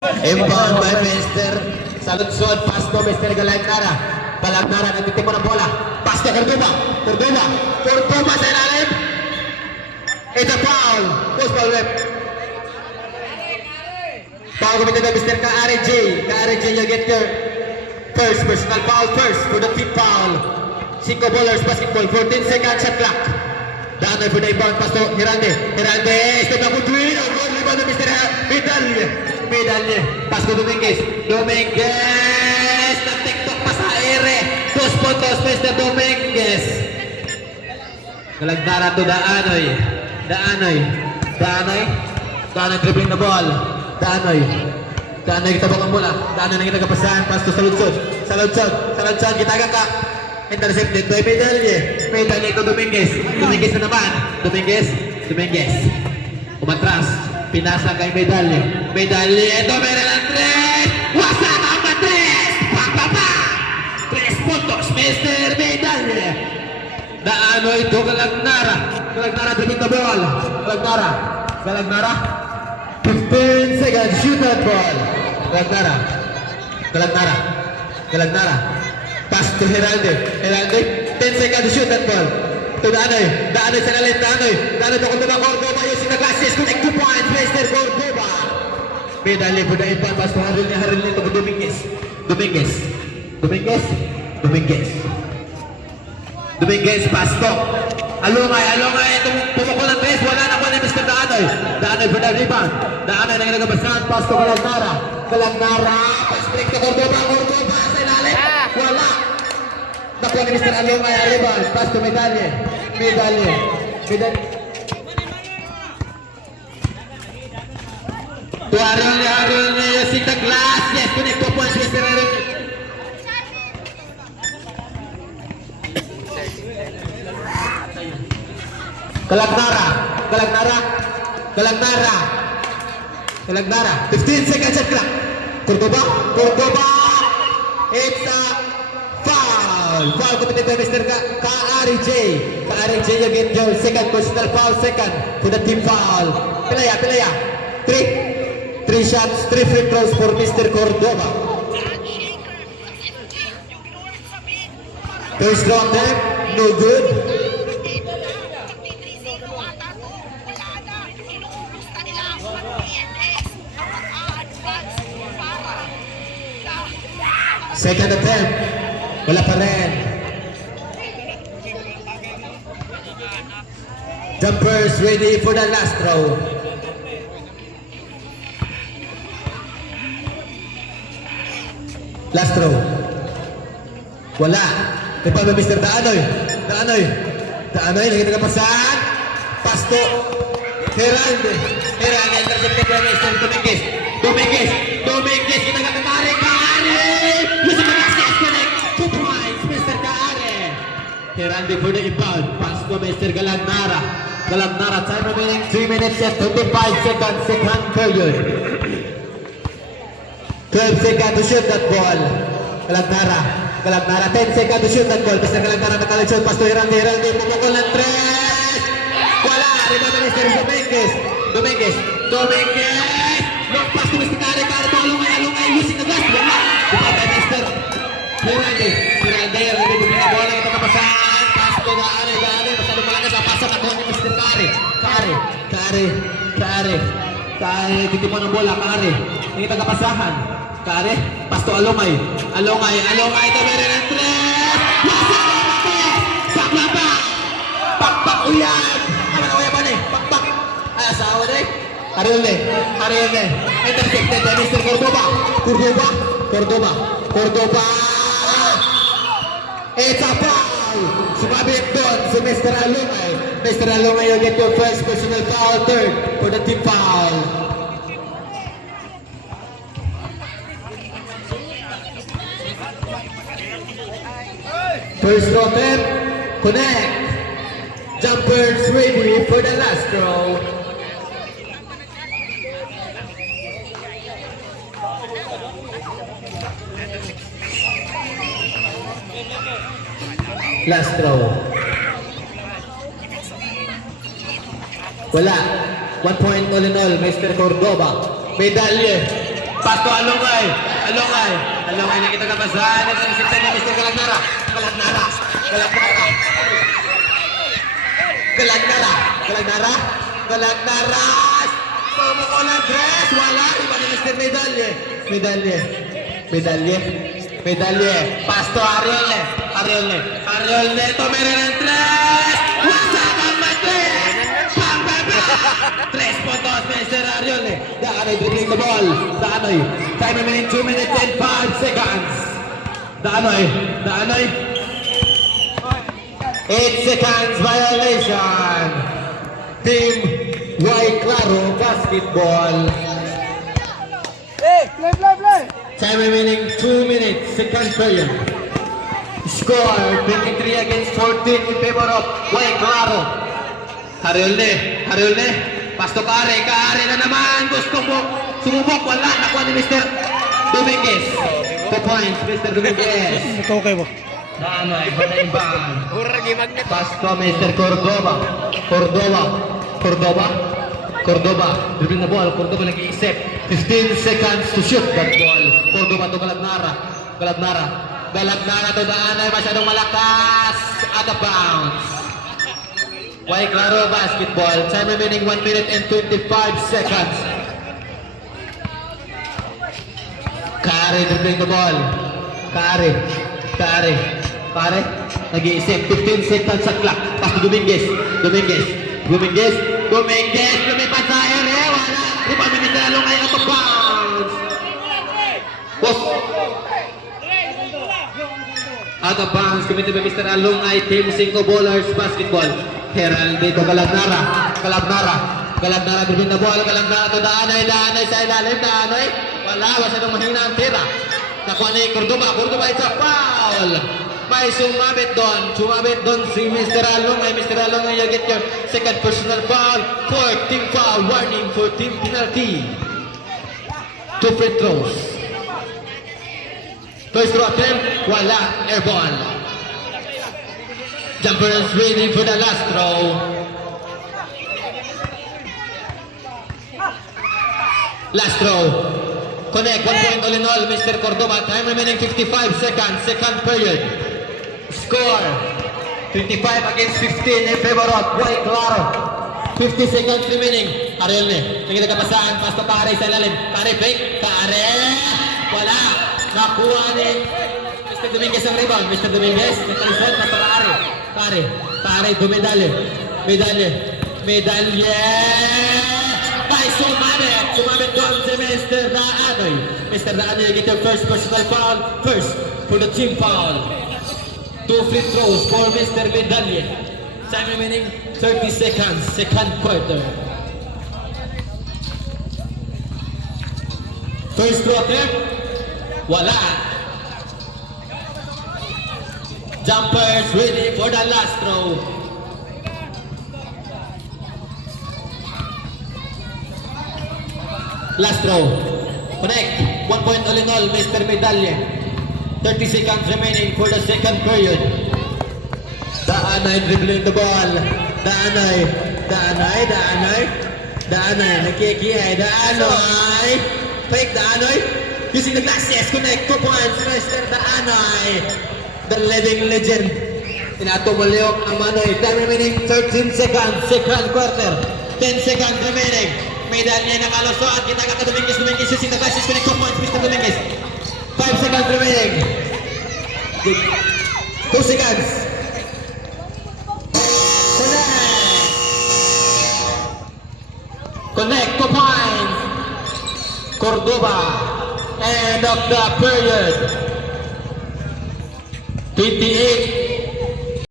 Inbound by Mr. Saludsod, pass to Mr. Galantara. Galantara, nagtitimo ng bola. Pass to Cordoba. Cordoba sa ilalim. It's a foul. Post ball rep. Foul committed by Mr. Kaare J. Kaare J, you'll get your first personal foul first for the team foul. 5 ballers basketball, 14 seconds shot clock. Daan for the inbound pass to Hirande. Step up to win. Good rebound to Mr. Medalye. Pass to Dominguez. Nag-tiktok pa sa ere. 2 puntos, Mr. Dominguez. Galagdara to Daanoy. Daanoy dribbling the ball. Daanoy kitabang ang bola. Daanoy nang nagkapasahan. Pass to Saludsod. Gitaga ka. Intercepted by Medalye to Dominguez. Dominguez na naman. Dominguez. Umatras. Pinasa kay Medalye. Ito meron ang 3. Wasak ang 3. 3 puntos, Mr. Medalye. Daanoy to Galagdara dribbling the ball. Galagdara. 15 seconds, shoot that ball. Galagdara. Pass to Hiralde. 10 seconds to shoot that ball. To Daanoy sa lalit. Daanoy to Cordoba using the glasses. Connect 2 points, Mr. Cordoba. Medalye po na ipan. Pass to Haril nito po Dominguez. Dominguez, pass to Alungay. Itong pumukul ng 3. Wala na po ni Mr. Daanoy for the rebound. Daanoy na nagagabasan. Pass to Galagdara. Pass break to Cordoba sa ilalim. Wala. Nakuha ni Mr. Alungay ang rebound. Pass to Medalye. To Haril using the glass. Yes, connect 2 points, Mr. Haril. Galagdara. 15 seconds shot clock. Cordoba. It's a foul committed by Mr. Kaare J. You get your second personal foul, second for the team foul. Pilaya. 3 shots, 3 free throws for Mr. Cordoba. First round there, no good. Second attempt, wala pa rin. Jumpers ready for the last throw. Wala. Ito ba Mr. Daanoy, nagkakapasan. Pass to Hiralde, intercepted by Mr. Dominguez, kinagakakari. Using the basket, connect 2 points, Mr. Kaare. Hiralde for the inbound. Pass to Mr. Galagdara. Time remaining 3 minutes and 25 seconds, second period. 12 seconds to shoot that ball. Galagdara, 10 seconds to shoot that ball. Mr. Galagdara nakalag-shoot. Pass to Hiralde, pumukul ng 3. Wala, rebound na Mr. Dominguez. Long pass to Mr. Kaare to Alungay using the glass. Wala. Rebound by Mr. Hiralde, bumila bola ito kapasan. Pass to Daanoy. Masyadong malakas ang pasan ako ni Mr. Kaare. Titipon ng bola, Kaare. Hindi tagapasahan. Kaare, pass to Alungay. Ito meron ng 3. Wasa! Pakpak! Uyan! Pakpak! Ay, asawa na eh. Harilde. Intercepted by Mr. Cordoba. It's a foul! Sumabit doon si Mr. Alungay. Mr. Alungay, you get your first personal foul, third for the team foul. First throw attempt, connect. Jumpers ready for the last throw. Last throw. Wala. 1 point all in all, Mr. Cordoba. Medalye. Pasto Alungay. Alungay nakita ka basahan. Ito ang sipin ni Mr. Galagnara. Galagnara. Pumuko ng dress. Wala. Iba ni Mr. Medalye. Pasto Ariel. Ito meron ng dress. Wasak ang matres. Tres puntos, Mr. Ariel. Daanoy dribbling the ball. Time remaining 2 minutes and 5 seconds. Daanoy. 8 seconds violation. Team Y Claro Basketball. Play! Time remaining 2 minutes, second period. Score 23 against 14 in favor of Y Claro. Hariolne. Pasto Kare na naman. Gusto mo sumubok. Wala. Nakuha ni Mr. Dominguez. 2 points, Mr. Dominguez. Ito okay mo. Daanoy, Banaiban. Pasto, Mr. Cordoba. Dribbling the ball. Cordoba nag-iisip. 15 seconds to shoot that ball. Cordoba to Galagnara to Daanoy. Masyadong malakas. Out of bounds. Y Claro Basketball. Time remaining 1 minute and 25 seconds. Kare dribbling the ball. Kare. Nag-iisip. 15 seconds sa clock. Pas to Dominguez. Lumipat sa area. Wala. Di pa minita na Alungay out of bounds. Out of bounds. Committed by Mr. Alungay. Team 5 Bowlers Basketball. Herald dito Galagnara dribbling the ball. Galagnara to Daanoy sa ilalim. Daanoy. Wala. Masyadong mahina ang tira. Nakuha ni Cordoba. It's a foul. May sumabit doon si Mr. Alungay. Mr. Alungay, you get your second personal foul. 4th team foul. Warning for team penalty. 2 free throws. First throw attempt. Wala. Air ball. Jumpers waiting for the last throw. Last throw. Connect. 1 point all in all, Mr. Cordoba. Time remaining 55 seconds. Second period. Score 25 against 15 in favor of Y Claro. 50 seconds remaining. Ariel nakita ka pasahan. Pasto Kare sa ilalim. Kare fake. Wala. Nakuha ni Mr. Dominguez ang rebound. Mr. Dominguez nakalisod. Pasto Kare medalye. Ay, sumabit doon si Mr. Daanoy. Mr. Daanoy, you get your first personal foul. First for the team foul. 2 free throws for Mr. Medalye. Time remaining 30 seconds. Second quarter. First throw attempt. Wala. Jumpers ready for the last throw. Last throw. Connect. 1 point all in all, Mr. Medalye. 30 seconds remaining for the second period. Daanoy dribbling the ball. Daanoy. Nakikiyay. Daanoy. Fake Daanoy. Using the glass. Yes, connect. 2 points, Mr. Daanoy. The living legend. Inatumaliok ang Manoy. Time remaining 13 seconds. Second quarter. 10 seconds remaining. Medalye na kalusot. Kita ka Dominguez using the glass. Yes, connect. 2 points, Mr. Dominguez. 5 seconds remaining. 2 seconds. Connect 2 points. Cordoba. End of the period. 28